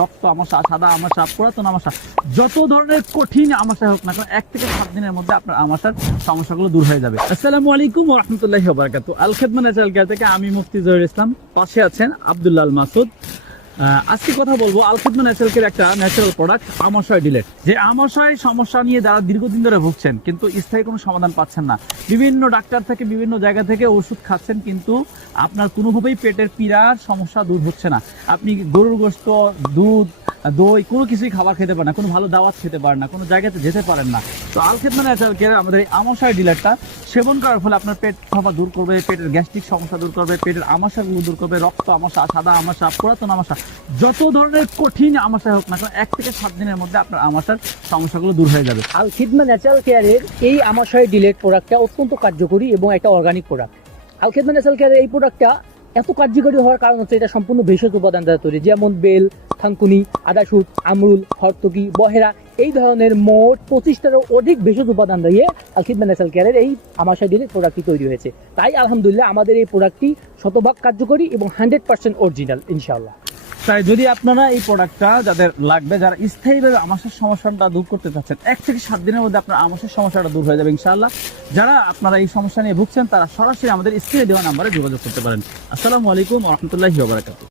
রক্ত আমাশা, সাদা আমাশা, পুরাতন আমাশা, যত ধরনের কঠিন আমাশা হোক না কেন 1 থেকে 7 দিনের মধ্যে আপনার আমাশার সমস্যাগুলো দূর হয়ে যাবে। আসসালামু আলাইকুম ওয়া রাহমাতুল্লাহি ওয়া বারাকাতুহু। আল খেদমা ন্যাচারাল কেয়ার থেকে আমি মুফতি জহির ইসলাম, পাশে আছেন আব্দুল্লাহ আল মাসুদ। আজকে কথা বলবো আল খেদমা ন্যাচারাল কেয়ার একটা ন্যাচারাল প্রোডাক্ট আমাশয় ডিলেট। যে আমাশয় সমস্যা নিয়ে যারা দীর্ঘদিন ধরে ভুগছেন কিন্তু স্থায়ী কোনো সমাধান পাচ্ছেন না, বিভিন্ন ডাক্তার থেকে বিভিন্ন জায়গা থেকে ওষুধ খাচ্ছেন কিন্তু আপনার কোনোভাবেই পেটের পীড়ার সমস্যা দূর হচ্ছে না। আপনি গরুর গোশত, দুধ, দই কোনো কিছুই খাবার খেতে পারেন না, কোনো ভালো দাওয়াত খেতে পারেন না, কোনো জায়গাতে যেতে পারেন না। তো আল খেদমা ন্যাচারাল কেয়ার আমাদের এই আমাশয় ডিলারটা সেবন করার ফলে আপনার পেট খাবার দূর করবে, পেটের গ্যাস্ট্রিক সমস্যা দূর করবে, পেটের আমাশাগুলো দূর করবে, রক্ত আমাশা, সাদা আমাশা, পুরাতন আমাশা, যত ধরনের কঠিন আমাশা হোক না কেন 1 থেকে 7 দিনের মধ্যে আপনার আমাশার সমস্যাগুলো দূর হয়ে যাবে। আল খেদমা ন্যাচারাল কেয়ারের এই আমাশয় ডিলেট প্রোডাক্টটা অত্যন্ত কার্যকরী এবং একটা অর্গানিক প্রোডাক্ট। আল খেদমা ন্যাচারাল কেয়ারের এই প্রোডাক্টটা এত কার্যকরী হওয়ার কারণ হচ্ছে এটা সম্পূর্ণ ভেষজ উপাদান দ্বারা তৈরি, যেমন বেল, থানকুনি, আদাসুদ, আমরুল, হরতকি, বহেরা, এই ধরনের মোট 25টারও অধিক ভেষজ উপাদান দিয়ে আল খেদমা ন্যাচারাল কেয়ারের এই আমাশয় ডিলেট প্রোডাক্টটি তৈরি হয়েছে। তাই আলহামদুলিল্লাহ আমাদের এই প্রোডাক্টটি শতভাগ কার্যকরী এবং 100% অরিজিনাল ইনশাআল্লাহ। তাই যদি আপনারা এই প্রোডাক্টটা যাদের লাগবে, যারা স্থায়ীভাবে আমাশার সমস্যাটা দূর করতে চাচ্ছেন, 1 থেকে 7 দিনের মধ্যে আপনার আমাশার সমস্যাটা দূর হয়ে যাবে ইনশাআল্লাহ। যারা আপনারা এই সমস্যা নিয়ে ভুগছেন তারা সরাসরি আমাদের স্ক্রিনে দেওয়া নাম্বারে যোগাযোগ করতে পারেন। আসসালামু আলাইকুম ওয়া রাহমাতুল্লাহি ওয়া বারাকাতুহু।